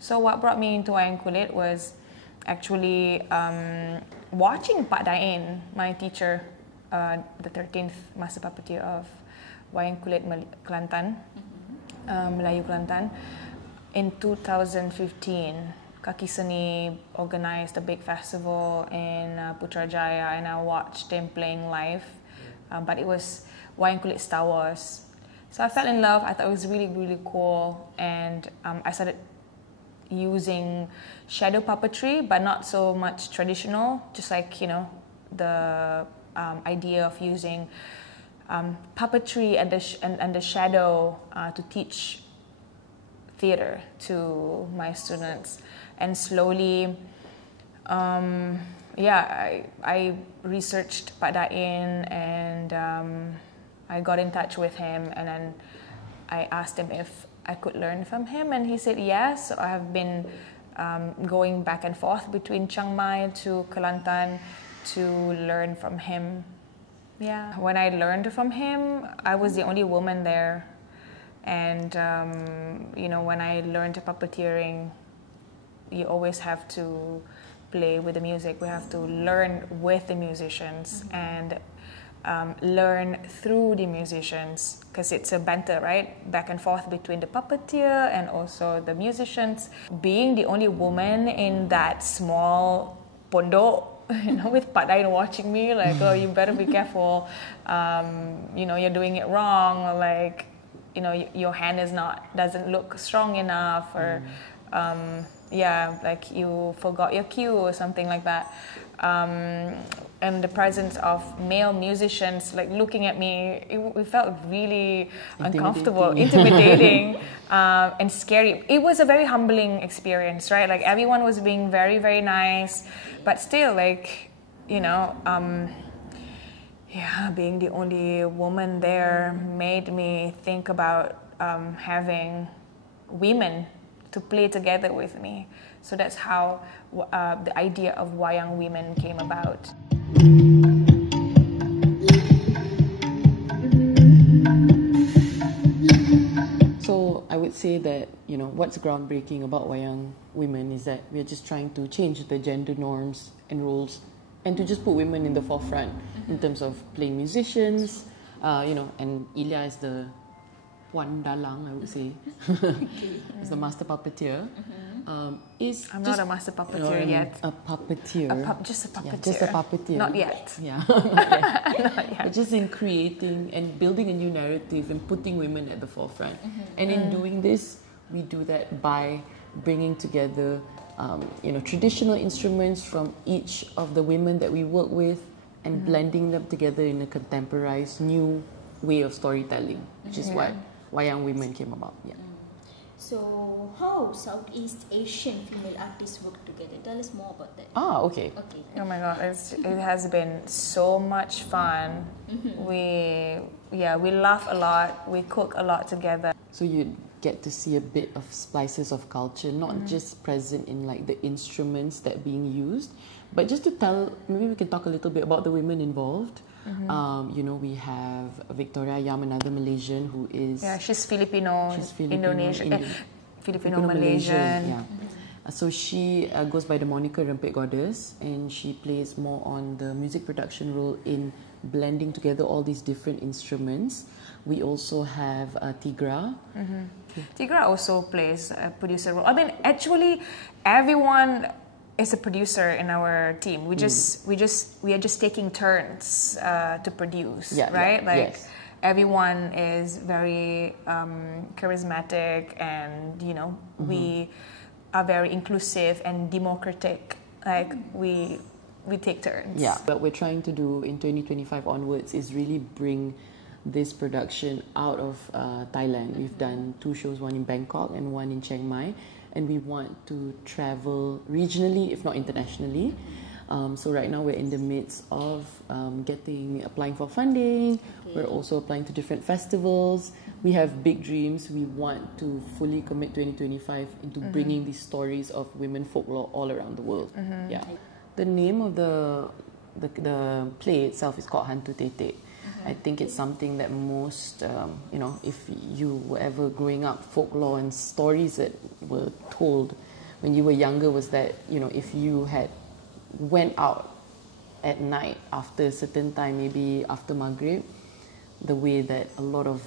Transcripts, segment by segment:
So what brought me into Wayang Kulit was actually watching Pak Dain, my teacher, the 13th master puppeteer of Wayang Kulit Kelantan, Melayu Kelantan. In 2015, Kaki Seni organized a big festival in Putrajaya, and I watched him playing live. But it was Wayang Kulit Star Wars. So I fell in love. I thought it was really, really cool. And I started using shadow puppetry, but not so much traditional, just like, you know, the idea of using puppetry and the shadow to teach theater to my students. And slowly, I researched Pak Dain, and I got in touch with him, and then I asked him if I could learn from him, and he said yes. So I have been going back and forth between Chiang Mai to Kelantan to learn from him. Yeah, when I learned from him, I was the only woman there, and you know, when I learned puppeteering, you always have to play with the music. We have to learn with the musicians and learn through the musicians, because it's a banter, right? Back and forth between the puppeteer and also the musicians. Being the only woman in that small pondok, you know, with Pak Dain watching me, like, oh, you better be careful, you know, you're doing it wrong, or like, you know, your hand doesn't look strong enough, or like you forgot your cue or something like that. And the presence of male musicians like looking at me, it felt really uncomfortable, intimidating, and scary. It was a very humbling experience, right? Like everyone was being very, very nice, but still, like, you know, being the only woman there made me think about having women to play together with me. So that's how the idea of Wayang Women came about. So I would say that, you know, what's groundbreaking about Wayang Women is that we're just trying to change the gender norms and roles, and to just put women in the forefront in terms of playing musicians, you know, and Illya is the Puan Dalang, I would say, is the master puppeteer. I'm not a master puppeteer yet. A puppeteer. Just a puppeteer. Yeah, just a puppeteer. Not yet. Yeah, not yet. Not yet. But just in creating and building a new narrative and putting women at the forefront. And in doing this, we do that by bringing together, you know, traditional instruments from each of the women that we work with, and blending them together in a contemporized new way of storytelling, which is what Wayang Women came about. Yeah. So, how Southeast Asian female artists work together? Tell us more about that. Okay. Oh my God, it has been so much fun. We laugh a lot. We cook a lot together. So you get to see a bit of slices of culture, not just present in like the instruments that being used, but just to tell. Maybe we can talk a little bit about the women involved. You know, we have Victoria Yam, another Malaysian who is... Yeah, she's Filipino, Indonesian, Filipino-Malaysian. Yeah. So she goes by the moniker Rempet Goddess, and she plays more on the music production role in blending together all these different instruments. We also have Tigra. Tigra also plays a producer role. I mean, actually, everyone is a producer in our team. We are just taking turns to produce, right? Like everyone is very charismatic, and you know, we are very inclusive and democratic. Like we take turns. Yeah, what we're trying to do in 2025 onwards is really bring this production out of Thailand. We've done 2 shows, one in Bangkok and one in Chiang Mai. And we want to travel regionally, if not internationally. So right now we're in the midst of applying for funding. We're also applying to different festivals. We have big dreams. We want to fully commit 2025 into bringing these stories of women folklore all around the world. Yeah. The name of the play itself is called Hantu Tetek. I think it's something that most, you know, if you were ever growing up, folklore and stories that were told when you were younger was that, you know, if you had went out at night after a certain time, maybe after Maghrib, the way that a lot of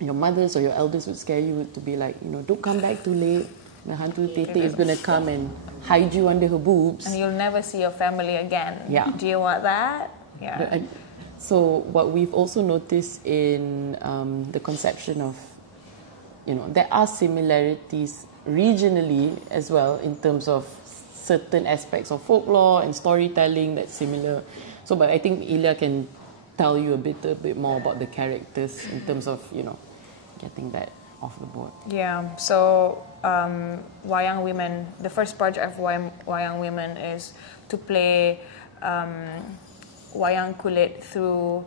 your mothers or your elders would scare you to be like, you know, don't come back too late. The Hantu Tetek is going to come and hide you under her boobs. And you'll never see your family again. Yeah. Do you want that? Yeah. So what we've also noticed in the conception of, you know, there are similarities regionally as well in terms of certain aspects of folklore and storytelling that's similar. So, but I think Illya can tell you a bit more about the characters in terms of, you know, getting that off the board. Yeah. So, Wayang Women, the first project of Wayang Women is to play Wayang Kulit through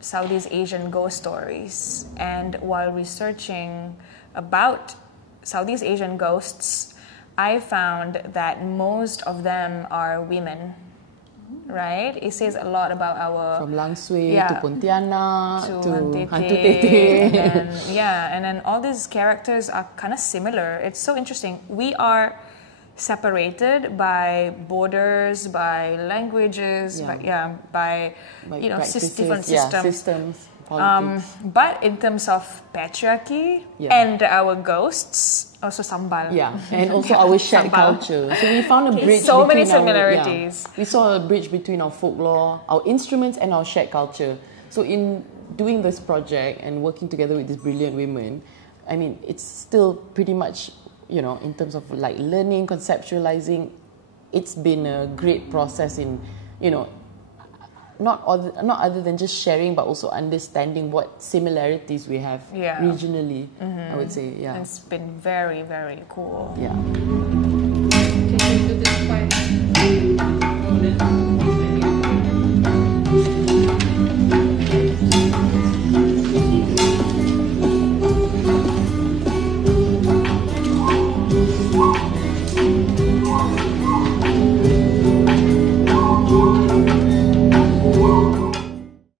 Southeast Asian ghost stories. And while researching about Southeast Asian ghosts, I found that most of them are women, right? It says a lot about our... From Langsui to Pontianak to Hantu Tetek. Tetek. And then all these characters are kind of similar. It's so interesting. We are separated by borders, by languages, by you know, different systems. But in terms of patriarchy and our ghosts, also sambal. Yeah, and also our shared culture. So we found a bridge. So many similarities. We saw a bridge between our folklore, our instruments, and our shared culture. So in doing this project and working together with these brilliant women, I mean, it's still pretty much, you know, in terms of like learning, conceptualizing, it's been a great process in, you know, not other than just sharing, but also understanding what similarities we have regionally. I would say, it's been very, very cool. Yeah.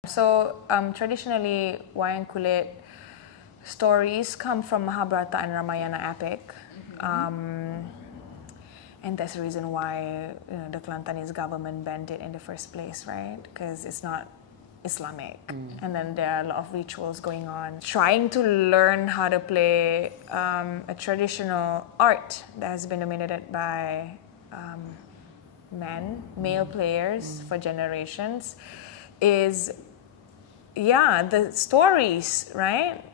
So traditionally, Wayang Kulit stories come from Mahabharata and Ramayana epic, and that's the reason why the Kelantanese government banned it in the first place, right? Because it's not Islamic, and then there are a lot of rituals going on. Trying to learn how to play a traditional art that has been dominated by male players for generations is. Yeah, the stories, right?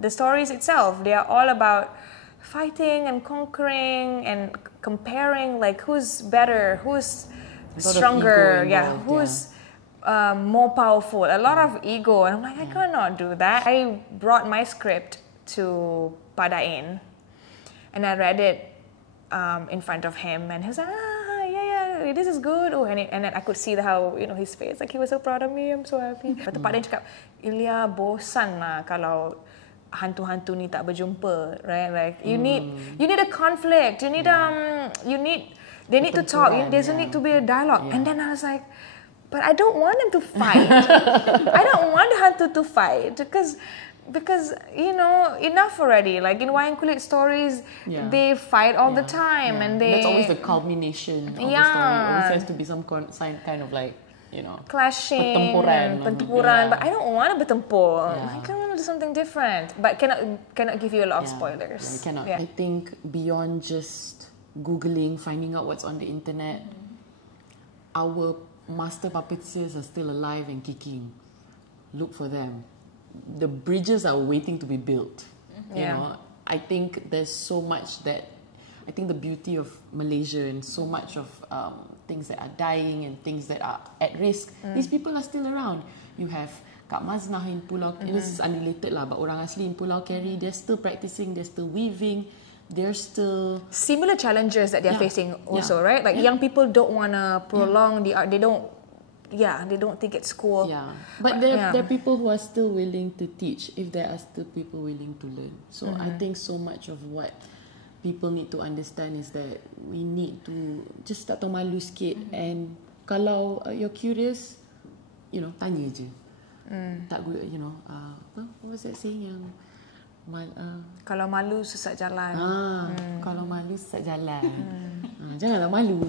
The stories itself, they are all about fighting and conquering and comparing, like who's better, who's stronger, who's more powerful. A lot of ego, and I'm like, I cannot do that. I brought my script to Padain, and I read it in front of him, and he was like, this is good. Oh, and then I could see how, you know, his face, like he was so proud of me. I'm so happy. But Pak Din cakap, Illya, bosan lah kalau hantu-hantu ni tak berjumpa, right? Like you need a conflict. You need they need to talk. There's a need to be a dialogue. And then I was like, but I don't want them to fight. I don't want hantu to fight because you know, enough already. Like in Wayang Kulit stories, they fight all the time, and that's always the culmination of the story. Always has to be some kind of like, you know, clashing, pertempuran. But I don't want to bertempur. I kind of want to do something different. But cannot give you a lot of spoilers. I cannot. I think beyond just Googling, finding out what's on the internet, our master puppeteers are still alive and kicking. Look for them. The bridges are waiting to be built. You know, I think there's so much that I think the beauty of Malaysia and so much of things that are dying and things that are at risk. These people are still around. You have Kak Maznah in Pulau. This is unrelated lah, but orang asli in Pulau Keri, they're still practicing. They're still weaving. They're still similar challenges that they're facing also, right? Like young people don't want to prolong the art. They don't think it's cool. But there are people who are still willing to teach if there are still people willing to learn. So I think so much of what people need to understand is that we need to just tak tahu malu sikit, and kalau you're curious, you know, tanya je. Tak, you know, what was that saying yang Kalau malu susah jalan. Kalau malu susah jalan. Janganlah malu.